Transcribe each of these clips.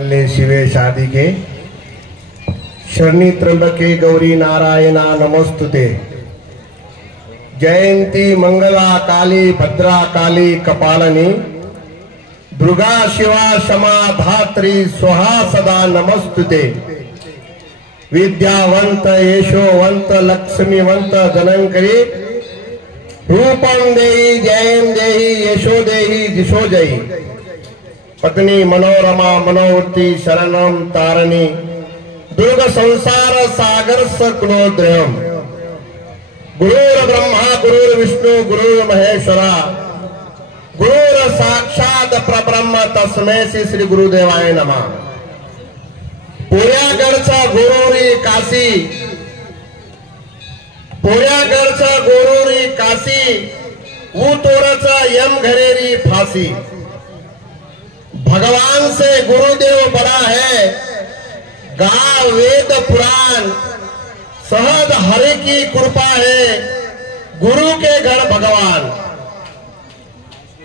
शिवे शादी के शरणी त्र्यंबके गौरी नारायणा नमस्तुते। जयंती मंगला काली भद्रा काली कपालनी दुर्गा शिवा क्षमा धात्री स्वाहा सदा नमस्तुते। विद्यावंत यशोवंत लक्ष्मीवंत धनंकरी रूपं देहि जयं देहि यशो देहि दिशो जयी। पत्नी मनोरमा मनोवृत्ति शरणम तारणी दुर्ग संसार सागर सकुलोद्रयम। गुरुर ब्रह्मा गुरुर विष्णु गुरुर महेश्वरा गुरुर साक्षात परब्रह्म तस्मै श्री गुरुदेवाय नमः। पुण्यागडचा गुरुरी काशी पुण्यागडचा गुरुरी काशी ऊतोरचा यम घरेरी फाशी। भगवान से गुरुदेव बड़ा है गा वेद पुराण सहज हरि की कृपा है गुरु के घर भगवान।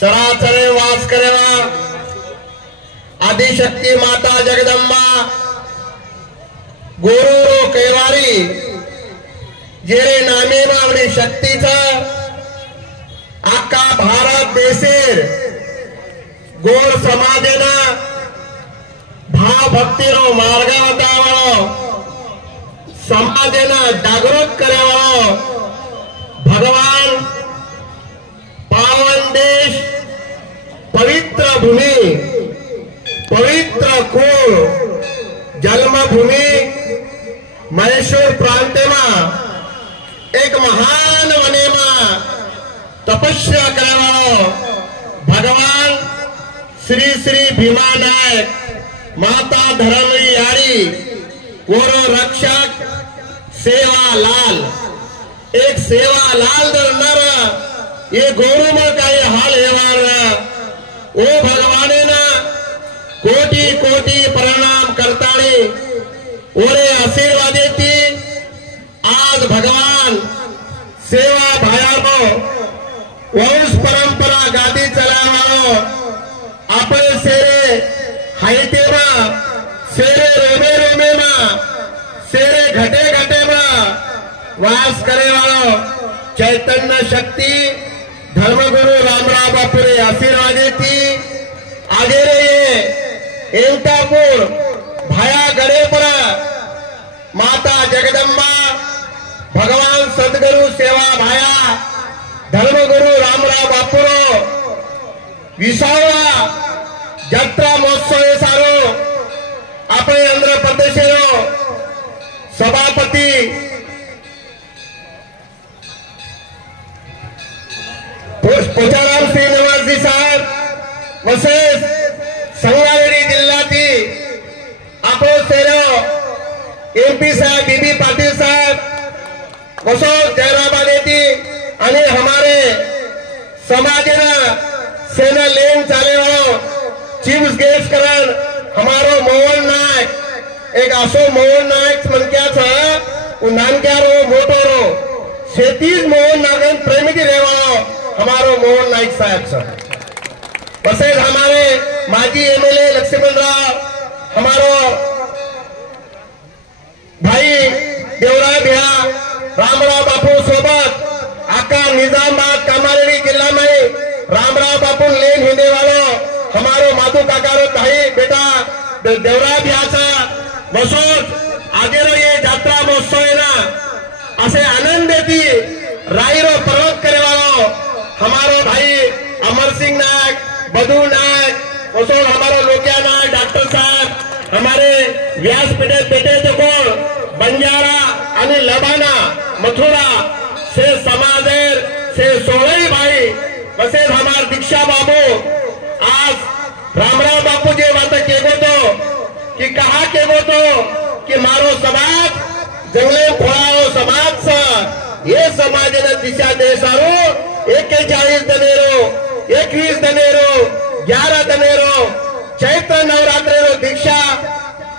चराचरे वास करेवा आदिशक्ति माता जगदम्बा गुरु कैवारी जेरे नामे मावणी शक्तीचा आका भारत देशेर गोर समाजेना भाव भक्तीनो मार्गावतावाळो समाजेना जागृत करेवाळो भगवान पावन देश पवित्र भूमि पवित्र कुळ जन्मभूमि महेश्वर प्रांतेमा एक महान वनेमा तपस्या करेवाळो भगवान श्री श्री भीमा नायक माता धरमई यारी गोरो रक्षक सेवा लाल। एक सेवा लाल दरनार ये गोरु में काही हाल हेवार ओ भगवाने ना कोटी कोटी प्रणाम करतानी ओरे आशीर्वाद ती आज भगवान सेवा भायानो वंश परंपरा गादी चलावानो आपण सेरे हायते मा सेरे रोमे रोमे मा सेरे घटे घटे मा वास करे वालो चैतन्य शक्ति धर्मगुरु रामराव बापुरे आशीर्वाद देती आगे रहिए। एमतापुर भाया गड़ेपुरा माता जगदम्बा भगवान सदगुरु सेवा भाया धर्मगुरु रामराव बापुरो विसावा जत्रा महोत्सव सारो अपने आंध्र प्रदेश सभापति पोचाराम श्रीनिवास जी साहब वसेस संगारेड्डी जिल्ह्याची आपो सेरो एमपी साहब बीबी पाटिल साहब वसो जयराबाद येती आणि हमारे समाजना सेना लेन चाले वालों चीफ गेस्ट करण हमारो मोहन नायक एक असो मोहन नायक मनक्याचा नानक्यारो मोटोरो शेतीज मोहन नागन प्रेमिकी रेवाळो हमारो मोहन नायक साहब सर वसेज हमारे माजी एमएलए लक्ष्मणराव हमारो भाई देवराय भैया रामराव बापू सोबत आका निजामाबाद कामारेड्डी जिला में रामराव बापू लेन हिंदे वालों हमारो माधु काकारो ताई बेटा देवराय भैयाचा बसोत आगेरो ये यात्रा महोत्सव है ना असे आनंद देती राईरो पर्वत करे वालों हमारो भाई अमर सिंह नायक बधू नायक बसोत हमारो लोकिया नायक डॉक्टर साहब हमारे व्यासपीठे बेटे तो कोण बंजारा आणि लबाना मथुरा से समाजेर से सोलई भाई बसेज हमार दीक्षा बाबू आज रामराव बापू जी बात केगो तो कि कहा केगो तो कि मारो समाज जंगले फोड़ाओ समाज सा ये समाज ने दिशा दे सारो 41 दनेरो 21 दनेरो 11 दनेरो चैत्र नवरात्रे रो दीक्षा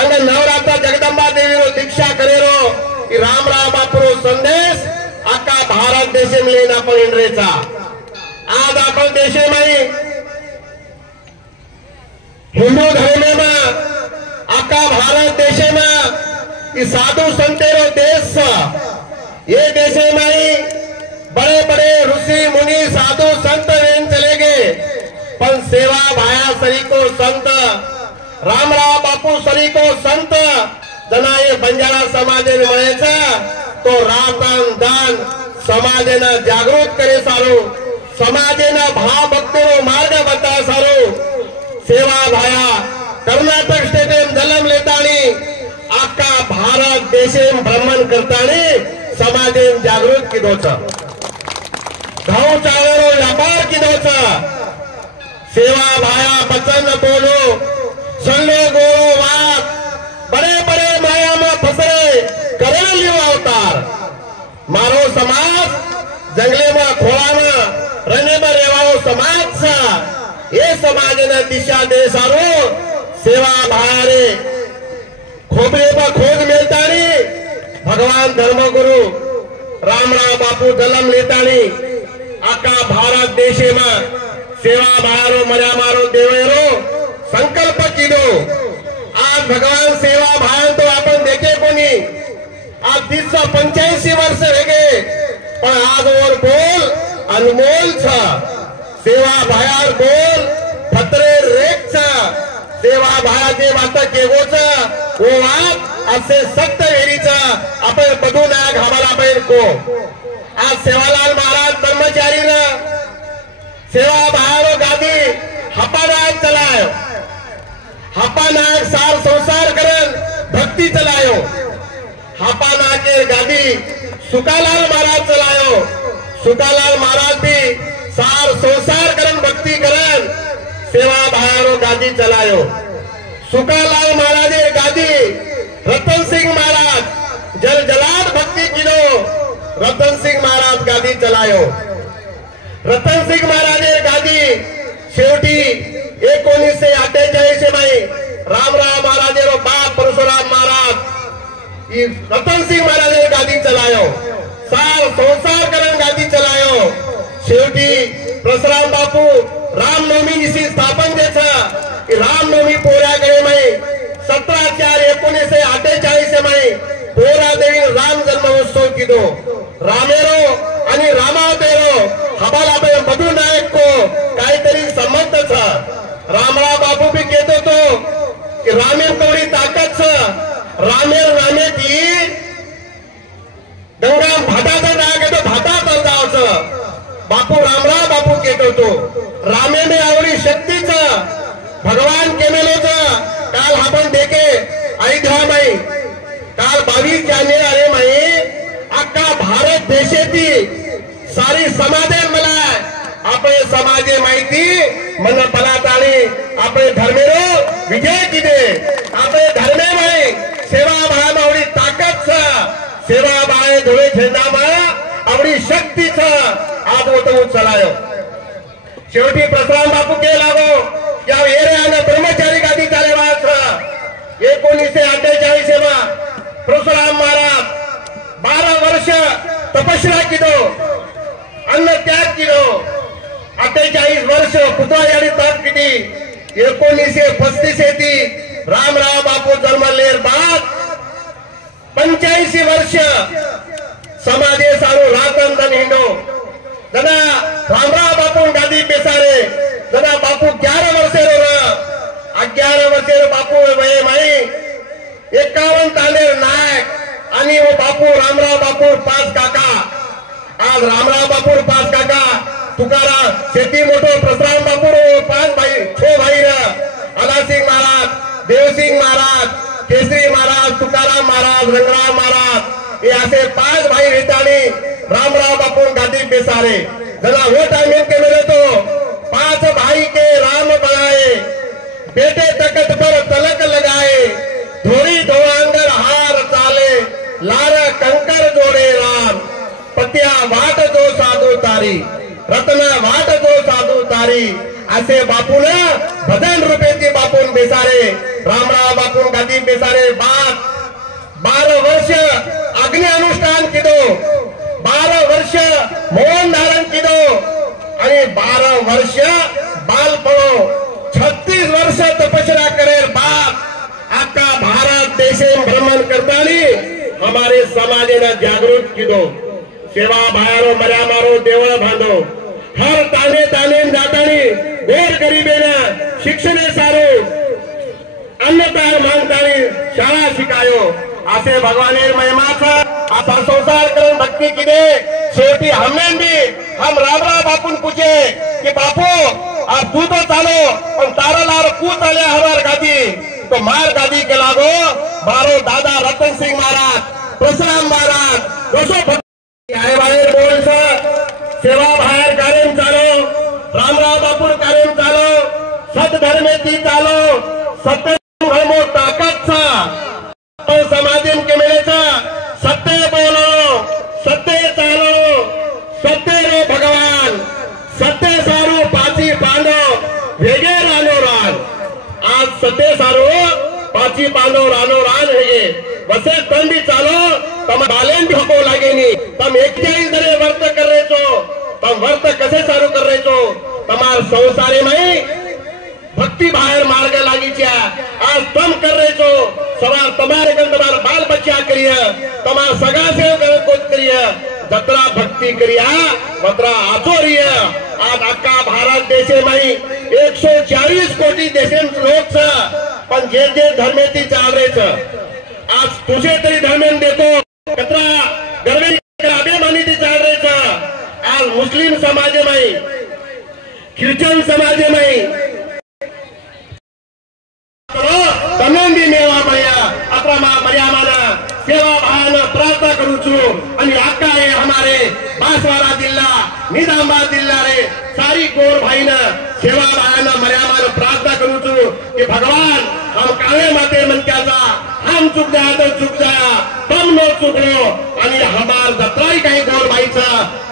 अंग नवरात्र जगदंबा देवी रो दीक्षा करेरो कि रामराव बापू रो संदेश आका भारत देशे मिलेन आपण इंद्रेचा आज आपण देशे में हिंदू धर्म में कि साधु संतेरो देश ये देश में बड़े बड़े ऋषि मुनि साधु संत वेन चले गए, पण सेवा भाया सरी को संत रामराव बापू सरी को संत जना ये बंजारा समाजे म्हणायचा तो रातन दान समाजेनं जागृत करे सारो, समाजेनं भाव भक्तीनो मार्ग बता सारो। सेवा भाया कर्नाटक स्टेडियम जन्म लेतानी आका भारत देशेम भ्रमण करतानी समाजेन जागृत किदोच घाव चावेरो व्यापार किदोच सेवा भाया बचन बोलो सल्लो गोरो बात बड़े बड़े माया में फसरे करे लियो अवतार मारो समाज जंगले में खोला में रने में रेवाओ समाज सा ये समाज ने दिशा दे सारो सेवा भारे खोबरे पर खोज मिलतानी भगवान धर्मगुरु रामराव बापू जन्म लेतानी आका भारत देशे में सेवा भारो मजा मारो देवेरो संकल्प किदो। आज भगवान सेवा भान तो आपण देखे कोणी आज 385 वर्ष हो गए पण आज और बोल अनमोल छ सेवा भायार बोल फतरे रेख छ सेवा भाया जे वात केगोच वो वात असे सत्य वेरीचा आपण बधू ना घामाला बैर को। आज सेवालाल महाराज ब्रह्मचारी न सेवा भायारो गादी हप्पा नायक चलायो, हप्पा नायक सार संसार करन भक्ति चलायो, हप्पा नायक गादी सुकालाल महाराज चलायो, सुकालाल महाराज भी सार संसार करन भक्ति करन सेवा भायारो गादी चलायो। सुकालाल महाराज गादी रतन सिंह महाराज जल जलाद भक्ति किलो रतन सिंह महाराज गादी चलायो। रतन सिंह महाराज गादी शेवटी 1948 में रामराव महाराजेरो बाप परशुराम महाराज रतन सिंह महाराज गादी चलायो, सार संसार करन गादी चलायो। शेवटी परशुराम बापू रामनवमी दिवशी स्थापन देता रामनवमी पोरा गए में 17/4/1948 में पोरा देवी राम जन्मोत्सव किदो रामेरो आणि रामावतेरो हबाला पे मधु नायक को काहीतरी संबंध था। रामराव बापू भी कहते तो कि रामेर कवडी ताकत छ रामेर रामे ती गंगा भाटा नाग तो भाटा जाव छ बापू रामराव बापू कहते तो रामे में आवडी शक्ती छ भगवान केमेलो छ। काल आपण देखे अयोध्या में काल 22 जानेवारी में अख्खा भारत देशेती सारी समाजे मला आपले समाजे माहिती मन पलाताळी आपले धर्मेरो विजय किदे आपले धर्मे में सेवा भाव आवडी ताकत छ सेवा बाळे धुळे झेंडा में आवडी शक्ती छ आज तो चलायो। शेवटी परशुराम बापू के लागो या एरियाने ब्रह्मचारी गादी चालेवा छ 1948 में परशुराम महाराज 12 वर्ष तपस्या किदो अन्न त्याग किदो 48 वर्ष पुतळ्याने ताप किती 1935 ती रामराव बापू जन्मलेर बाद 85 वर्ष समाजे सारो रातन दन हिंडो जना रामराव बापू गादी बेसारे जना बापू 11 वर्षे रो 11 वर्षे बापू वय माई 51 तांडेर नायक आणि वो बापू रामराव बापू पाच काका आज रामराव बापू पाच काका तुकारा शेती मोठो परशुराम बापू पाच भाई 6 भाई अलासिंग महाराज देवसिंग महाराज केसरी महाराज तुकाराम महाराज रंगराव महाराज ये ऐसे 5 भाई रहतानी रामराव बापू गादी बेसारे जना वो टाइम के मेरे तो 5 भाई के राम बनाए बेटे तकत पर तलक लगाए धोरी धोआंगर हार चाले लार कंकर जोड़े राम पत्या वाट जो साधू तारी रत्न वाट जो साधू तारी असे बापून भजन रूपेची बापून बेसारे रामराव बापून गादी बेसारे 12 वर्ष अग्नि अनुष्ठान किदो 12 वर्ष मौन धारण किदो आणि 12 वर्ष बालपणो 36 वर्ष तपस्या करेल बाप आका भारत देशे भ्रमण करतानी हमारे समाज ने जागृत कीधो। सेवा भायारो मर्या मारो देवळ बांधो। हर ताने ताने जातानी गोर गरीबेना शिक्षणे सारो अन्नदान मागतानी शाळा शिकायो। असे भगवानेर महिमाचा असा संसार करून भक्ती किदे शेवटी हमने भी हम रामराव बापून पूछे कि बापू आप तू तो चालो पण तारा लार कू चाले हमार गादी तो मार गादी के लागो मारो दादा रतन सिंह महाराज परशुराम महाराज दोसो भक्ती आहे बाहेर बोलसा सेवा बाहेर कार्यम चालो रामराव बापूर कार्यम चालो सत धर्मेती चालो सत्य धर्मो ताकदचा समाजन के मिलेचा सत्य बोलो सत्य चालो सत्य रो भगवान सत्य सारू पाची पांडव वेगे रानो रान आज सत्य सारू पाची पांडव रानो रान हेगे वसे तम भी चालो तम बालेन भी हको लागेनी तम एक दरे वर्त कर रहे छो तम वर्त कसे सारू कर रहे छो तमार संसारे में भक्ति बाहर मार्ग लागी छे आज तम कर रहे छो सवार तमारे गन तमार बाल बच्चा करिए तमार सगा से कोत करिए जत्रा भक्ति करिया वत्रा आचोरिय आज अक्का भारत देशे में 140 कोटी देशेन लोक छ पण जे जे धर्मेती चाल रहे छ आज तुझे तरी धर्मेन देतो कतरा गर्वे अभिमानी ती चाल रहे छ आज मुस्लिम समाज में ख्रिश्चन समाज में तमें भी मेवा भैया अक्रमा मर्यामाना सेवा भावना प्रार्थना करू छु आणि आका है हमारे बांसवाड़ा जिल्हा निजामाबाद जिल्हा रे सारी गोर भाईना सेवा भावना मर्यामाना प्रार्थना करू छु कि भगवान हम काळे माते मनक्याचा हम चुक जाया तो चुक जाया तम नो चुकलो आणि हमार जत्राई काही गोर भाईचा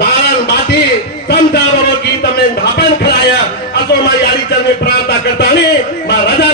दारण बाटी समजा बरो की तमने धापन खराया असो मा यारी चरणी प्रार्थना करतानी मा रजा